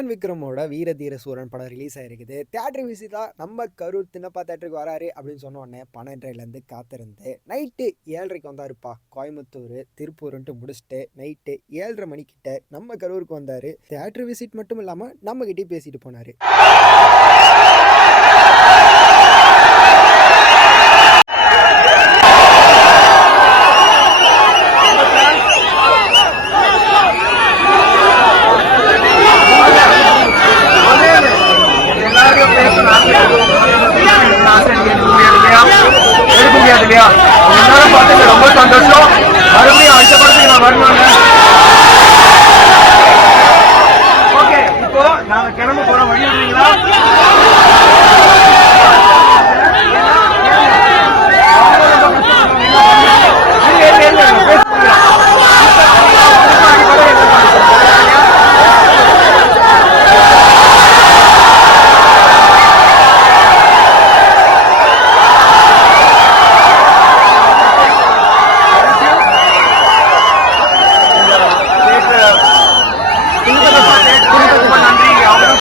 Cyan விக்ரமோட வீர தீர சூரன் படம் ரிலீஸ் ஆயிருக்குது. தியேட்டர் விசிட்டா நம்ம கரூர் தின்னப்பா தியேட்டருக்கு வராரு அப்படின்னு சொன்ன உடனே 12:30லேருந்து காத்திருந்து நைட்டு 7:30க்கு வந்தாருப்பா. கோயம்புத்தூர் திருப்பூர்ன்ட்டு முடிச்சுட்டு நைட்டு 7:30 மணிக்கிட்ட நம்ம கரூருக்கு வந்தாரு. தியேட்டர் விசிட் மட்டும் இல்லாமல் நம்ம கிட்டே பேசிட்டு போனாரு. ரொம்ப சந்தோஷம். மறுபடியும் அடுத்த படத்துக்கு நான் வரணுங்க. ஓகே, இப்போ நாங்க கிளம்ப போறோம். வழி விடுறீங்களா?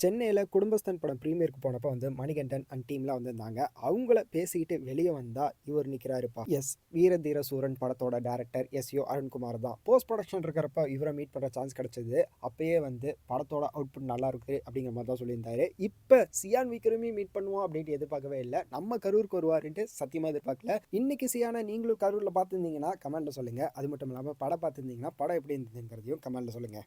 சென்னையில் குடும்பஸ்தன் படம் ப்ரீமியருக்கு போனப்போ மணிகண்டன் அண்ட் டீம்லாம் வந்திருந்தாங்க. அவங்கள பேசிக்கிட்டு வெளியே வந்தால் இவர் நிற்கிறாருப்பா. எஸ், வீர தீர சூரன் படத்தோட டேரக்டர் எஸ்யோ அருண்குமார் தான். போஸ்ட் ப்ரொடக்ஷன் இருக்கிறப்ப இவரை மீட் பண்ணுற சான்ஸ் கிடைச்சது. அப்பயே படத்தோட அவுட்புட் நல்லா இருக்கு அப்படிங்கிற மாதிரி தான் சொல்லியிருந்தாரு. இப்போ சியான் விக்ரமே மீட் பண்ணுவோம் அப்படின்ட்டு எதிர்பார்க்கவே இல்லை. நம்ம கரூருக்கு வருவாருன்ட்டு சத்தியமாக எதிர்பார்க்கல. இன்னைக்கு சியானை நீங்களும் கரூரில் பார்த்துருந்தீங்கன்னா கமெண்ட்ல சொல்லுங்க. அது மட்டும் இல்லாமல் படம் பார்த்துருந்தீங்கன்னா படம் எப்படி இருந்ததுங்கிறதையும் கமெண்ட்ல சொல்லுங்க.